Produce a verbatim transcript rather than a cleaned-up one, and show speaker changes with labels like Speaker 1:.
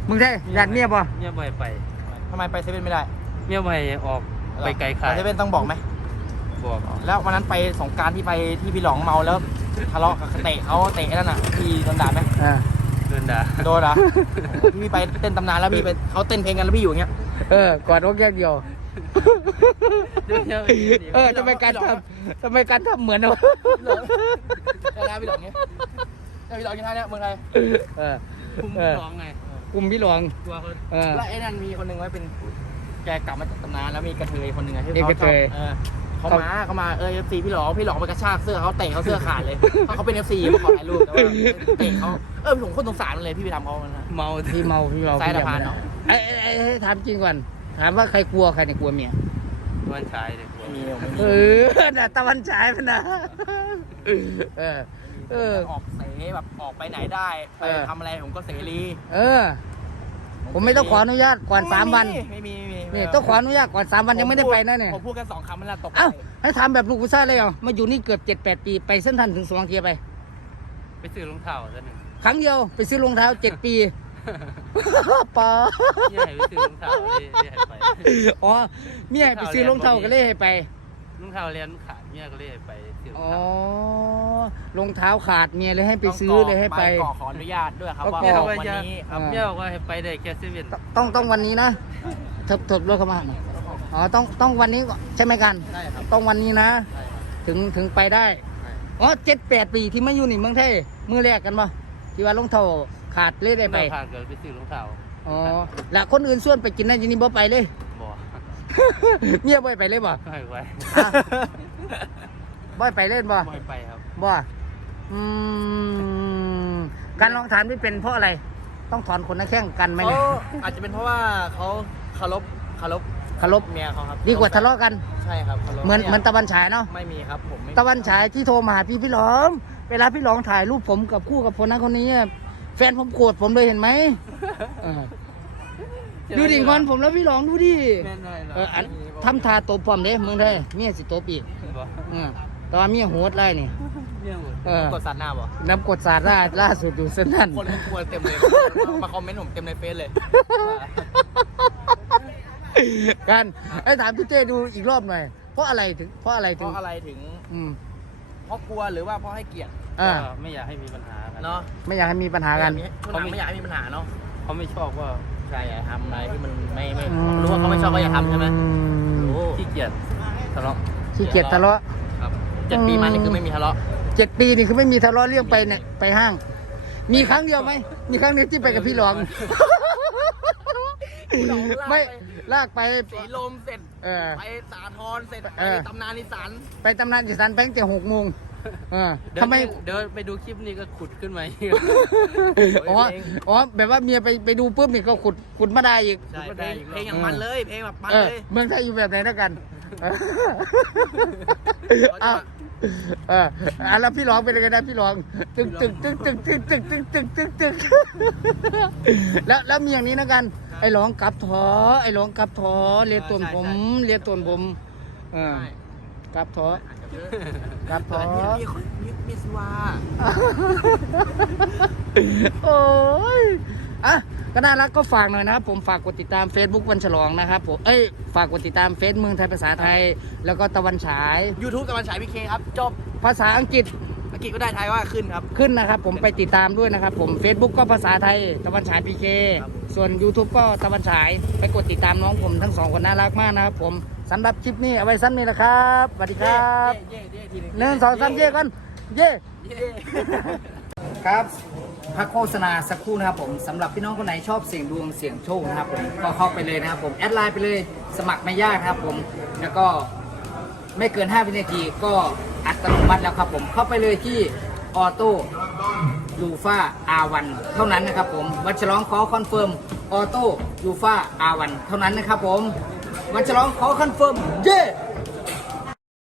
Speaker 1: มึงได้ยันเมียบ่
Speaker 2: เมียบ่อยไป
Speaker 3: ทำไมไปเซเว่นไม่ได้
Speaker 2: เมียบ่อยออกไปไกลขาย
Speaker 3: เซเว่นต้องบอกไหม
Speaker 2: บอก
Speaker 3: แล้ววันนั้นไปสงการที่ไปที่พี่หลองเมาแล้วทะเลาะกับเตะเขาเตะนั่นน่ะพี่โดนด่าไหม
Speaker 2: โดนด่า
Speaker 3: โดนเหรอพี่ไปเต้นตำนานแล้วพี่ไปเขาเต้นเพลงกันแล้วพี่อยู่อย่างเงี้ย
Speaker 1: เออกอดอกแยกเดียวเออทำไมการทำทำไมการทำเหมือนวะ
Speaker 3: ใช่ไหมพี่หลองเนี้ยพี่หลองยังไงเนี่ยเมืองไทย
Speaker 1: เออ
Speaker 2: คุมพี่หลองไง
Speaker 1: คุมพี่หลอง
Speaker 2: ตัวเขา
Speaker 3: แล้วไอ้นั่นมีคนหนึ่งไว้เป็นแกกลับมาจากตำนานแล้วมีกระเทยคนหนึ่งไงที่
Speaker 1: เขา
Speaker 3: ชอบเขามาเขามาเออเอฟซีพี่หลองพี่หลองไปกระชากเสื้อเขาเตะเขาเสื้อขาดเลยเพราะเขาเป็นเอฟซีมาขอถ่ายรูปแต่ว่าเตะเขาเออผมคนสงสารเลยพี่ไปทำเขานะ
Speaker 2: เมา
Speaker 1: พี่เมาพี่เมา
Speaker 3: สายสะพานเนาะ
Speaker 1: ไอ้ไอ้ถามจริงก่อนถามว่าใครกลัวใครเนี่ยกลัวเมีย
Speaker 2: ตะวันฉายเลยกลัว
Speaker 3: มี
Speaker 1: เออน่ะตะวันฉายมันนะเออเออ
Speaker 3: ออกเสแบบออกไปไหนได้ไปทำอะไรผมก็เสรี
Speaker 1: เออผมไม่ต้องขออนุญาตก่อนสามวัน
Speaker 3: ไม่มีไม่มี
Speaker 1: นี่ต้องขออนุญาตก่อนสามวันยังไม่ได้ไปนะเนี่ย
Speaker 3: ผมพูดแค่สองคำมันละตก
Speaker 1: เอ้าให้ทำแบบลูกผู้ชายเลยเหรอมาอยู่นี่เกือบเจ็ดแปดปีไปเส้นทันถึงสองเทียไป
Speaker 2: ไปซื้อรองเท้าซะหนึ่ง
Speaker 1: ครั้งเดียวไปซื้อรองเท้าเจ็ดปีปอ
Speaker 2: เมียให้ไปซื้อรองเท้าเลยให้ไป
Speaker 1: อ๋อเมียไปซื้อรองเท้าก็เลยให้ไป
Speaker 2: รองเท้าเรียนขาดเมียก็เลยให้ไปซื้อรอง
Speaker 1: อ๋อ
Speaker 2: เท้าร
Speaker 1: องเท้าขาดเมียเลยให้ไปซื้อเลยให้ไป
Speaker 3: ขอขออนุญาตด้วยครับว่าวันนี้
Speaker 2: เมียบอกว่าให้ไปได้แค่เซเว่น
Speaker 1: ต้องต้องวันนี้นะถบถบรถเข้ามาอ๋อต้องต้องวันนี้ใช่ไหมกัน
Speaker 3: ใช่ครับ
Speaker 1: ต้องวันนี้นะถึงถึงไปได้อ๋อเจ็ดแปดปีที่มาอยู่นี่เมืองไทยมือแรกกันป่ะที่ว่ารองเท้าขาดเลยได้ไป
Speaker 2: ขาดเกิดไปซื้อรองเท้า
Speaker 1: อ๋อแล้วคนอื่นส่วนไปกินได้ยินนี่บ่ไปเลย
Speaker 2: บ่
Speaker 1: เมียบ่ไปเลยบ่
Speaker 2: ไม่ไป
Speaker 1: บ่ไปเล่นบ่
Speaker 2: ไม่ไปครับ
Speaker 1: บ่อืมการลองถามที่เป็นเพราะอะไรต้องถอนคนนักแข่งกันไหมเนี่ย
Speaker 3: อาจจะเป็นเพราะว่าเขาเคารพเคารพ
Speaker 1: เคารพ
Speaker 3: เมียเขาครับ
Speaker 1: ดีกว่าทะเลาะกัน
Speaker 3: ใช่ครับ
Speaker 1: เหมือนเหมือนตะวันฉายเนาะ
Speaker 3: ไม่มีครับผม
Speaker 1: ตะวันฉายที่โทรมาหาพี่พี่หลองเวลาพี่หลองถ่ายรูปผมกับคู่กับคนนั้นคนนี้แฟนผมโกรธผมเลยเห็นไหมดูดิงอนผมแล้วพี่หลองดูดิทำทาตบผมเด้มึงได้เมียสิตบอีกแต่ว่าเมียโหดไล่นี่
Speaker 3: กดสาดหน้าบ่
Speaker 1: น้ำกดสาดล่าล่าสุดอยู่เส้นนั้น
Speaker 3: คนกลัวเต็มเลยมาคอมเมนต์ผมเต็มในเฟซเลย
Speaker 1: กันไอ้ถามพี่เต้ดูอีกรอบหน่อยเพราะอะไรถึงเพราะอะไรถึง
Speaker 3: เพราะอะไรถึง
Speaker 1: อืม
Speaker 3: เพราะกลัวหรือว่าเพราะให้เกียรติ
Speaker 2: ไม่อยากให้มีปัญหากัน
Speaker 3: เนาะ
Speaker 1: ไม่อยากให้มีปัญหากัน
Speaker 3: เขาไม่อยากให้มีปัญหาเนาะ
Speaker 2: เขาไม่ชอบว่า
Speaker 3: ใครอยากทำอะไรที่มันไม่ไม่รู้ว่าเขาไม่ชอบก็อย่าทำใช่ไหม
Speaker 2: รู้ขี้เกียจทะเลาะ
Speaker 1: ขี้เกียจทะเลาะ
Speaker 3: ครับเจ็ดปีมานี่คือไม่มีทะเลาะ
Speaker 1: เจ็ดปีนี่คือไม่มีทะเลาะเรื่องไปเนี่ยไปห้างมีครั้งเดียวไหมมีครั้งเดียวที่ไปกับพี่หลองไม่ลากไป
Speaker 3: สีลมเสร็จไปสาทรเสร็จไปตำนานอีสาน
Speaker 1: ไปตำนานอีสานไปตั้งแต่หกโมงทำไม
Speaker 2: เดี๋ยวไปดูคลิปนี้ก็ขุดขึ้นมา
Speaker 1: อ๋ออ๋อแบบว่าเมียไปไปดูปุ๊บนี่ก็ขุดขุดมาได้อีก
Speaker 3: ใช่เพลงอย่างมันเลยเพลงแบบมันเลย
Speaker 1: เมืองไทยอยู่แบบไหนนะกันอ้าวเออแล้วพี่ร้องเป็นยังไงนะพี่ร้องตึงตึงตึงตึงตึงตึงตึงตึงตึงตึงแล้วแล้วมีอย่างนี้นะกันไอ้ร้องกับท้อไอ้ร้องกับท้อเรียนตัวผมเรียนตัวผมเออกับท้อกับท้อ
Speaker 3: มีคนมีสวา
Speaker 1: โอ้ยอ่ะก็น่ารักก็ฝากหน่อยนะครับผมฝากกดติดตาม Facebook วันฉลองนะครับผมเอ้ยฝากกดติดตามเฟซเมืองไทยภาษาไทยแล้วก็ตะวันฉาย
Speaker 3: YouTube ตะวันฉายพีเคครับจบ
Speaker 1: ภาษาอังกฤษ
Speaker 3: อังกฤษก็ได้ไทยว่าขึ้นครับ
Speaker 1: ขึ้นนะครับผมไปติดตามด้วยนะครับผม Facebook ก็ภาษาไทยตะวันฉายพีเคส่วน YouTube ก็ตะวันฉายไปกดติดตามน้องผมทั้งสองคนน่ารักมากนะครับผมสำหรับคลิปนี้เอาไว้สั้นนี้แหละครับสวัสดีครับหนึ่งสองสามเย่ก่อนเย่ครับพักโฆษณาสักครู่นะครับผมสำหรับพี่น้องคนไหนชอบเสี่ยงดวงเสี่ยงโชคนะครับผมก็เข้าไปเลยนะครับผมแอดไลน์ไปเลยสมัครไม่ยากครับผมแล้วก็ไม่เกินห้าวินาทีก็อัตโนมัติแล้วครับผมเข้าไปเลยที่ออโต้ยูฟ่าอาร์วันเท่านั้นนะครับผมวันฉลองขอคอนเฟิร์มออโต้ยูฟ่าอาร์วันเท่านั้นนะครับผมวันฉลองขอคอนเฟิร์มเย้